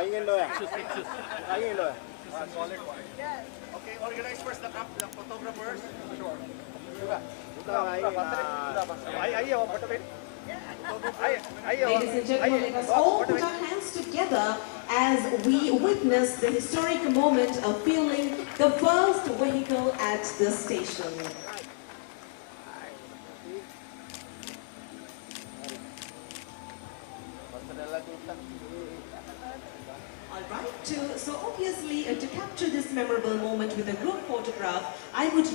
Ingin lo ya. Ingin lo ya. Solid one. Okay, organize first the photographers. Sure. Ladies and gentlemen, let us all put our hands together as we witness the historic moment of fueling the first vehicle at the station. Alright, so obviously to capture this memorable moment with a group photograph, I would...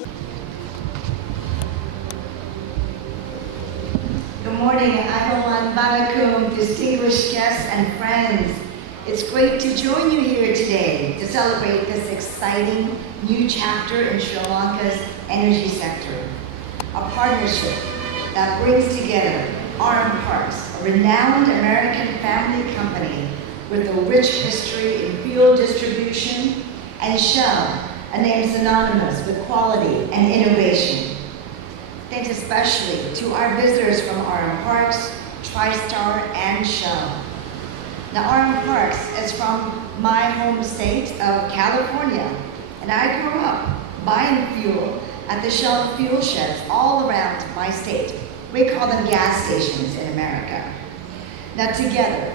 Good morning, Agawan Barakum, distinguished guests and friends. It's great to join you here today to celebrate this exciting new chapter in Sri Lanka's energy sector. A partnership that brings together RM Parks, a renowned American family company with a rich history in fuel distribution, and Shell, a name synonymous with quality and innovation. Thanks especially to our visitors from RM Parks, TriStar, and Shell. Now, RM Parks is from my home state of California, and I grew up buying fuel at the Shell fuel sheds all around my state. We call them gas stations in America. Now, together,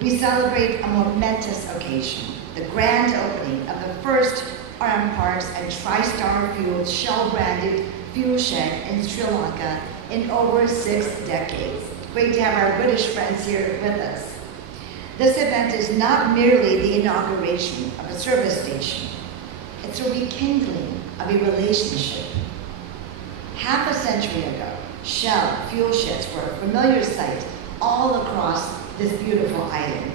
we celebrate a momentous occasion, the grand opening of the first RM Parks and TriStar Fuel Shell-branded fuel shed in Sri Lanka in over 6 decades. Great to have our British friends here with us. This event is not merely the inauguration of a service station. It's a rekindling of a relationship. Half a century ago, Shell fuel sheds were a familiar sight all across this beautiful island.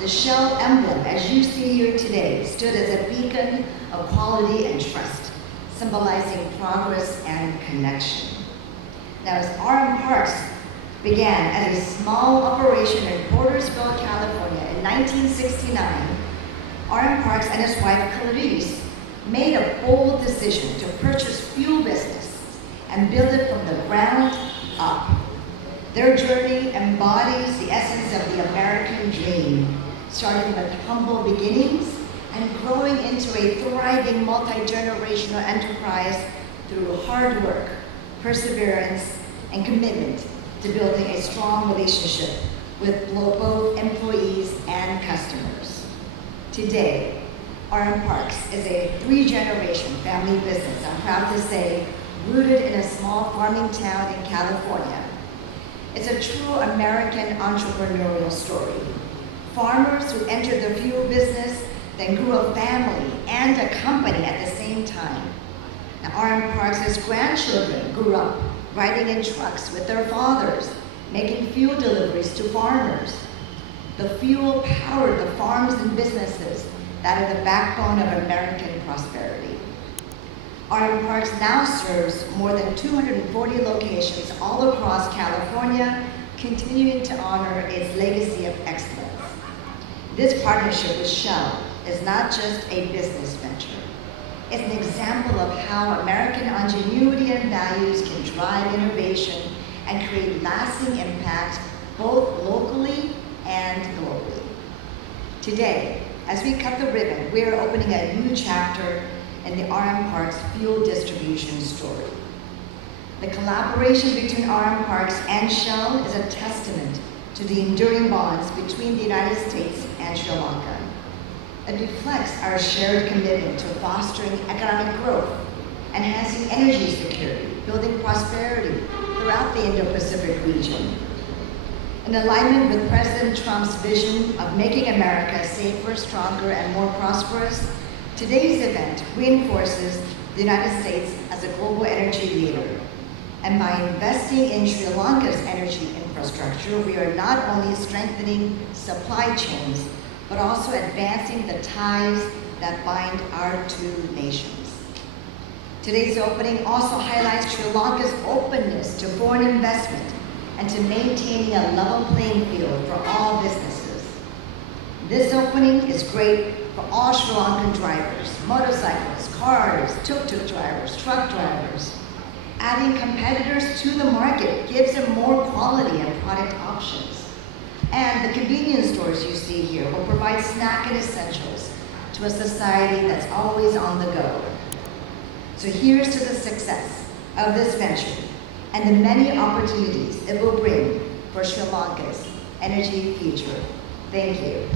The Shell emblem, as you see here today, stood as a beacon of quality and trust, symbolizing progress and connection. Now, as RM Parks began as a small operation in Portersville, California in 1969, RM Parks and his wife, Clarice, made a bold decision to purchase fuel business and build it from the ground up. Their journey embodies the essence of the American dream, starting with humble beginnings and growing into a thriving multi-generational enterprise through hard work, perseverance, and commitment to building a strong relationship with both employees and customers. Today, RM Parks is a 3-generation family business, I'm proud to say, rooted in a small farming town in California. It's a true American entrepreneurial story. Farmers who entered the fuel business then grew a family and a company at the same time. Now, RM Parks' grandchildren grew up riding in trucks with their fathers, making fuel deliveries to farmers. The fuel powered the farms and businesses that are the backbone of American prosperity. RM Parks now serves more than 240 locations all across California, continuing to honor its legacy of excellence. This partnership with Shell is not just a business venture. It's an example of how American ingenuity and values can drive innovation and create lasting impact both locally and globally. Today, as we cut the ribbon, we are opening a new chapter in the RM Parks fuel distribution story. The collaboration between RM Parks and Shell is a testament to the enduring bonds between the United States and Sri Lanka. It reflects our shared commitment to fostering economic growth, enhancing energy security, building prosperity throughout the Indo-Pacific region. In alignment with President Trump's vision of making America safer, stronger, and more prosperous, today's event reinforces the United States as a global energy leader. And by investing in Sri Lanka's energy infrastructure, we are not only strengthening supply chains, but also advancing the ties that bind our two nations. Today's opening also highlights Sri Lanka's openness to foreign investment and to maintaining a level playing field for all businesses. This opening is great for all Sri Lankan drivers, motorcyclists, cars, tuk-tuk drivers, truck drivers. Adding competitors to the market gives them more quality and product options. And the convenience stores you see here will provide snack and essentials to a society that's always on the go. So here's to the success of this venture and the many opportunities it will bring for Sri Lanka's energy future. Thank you.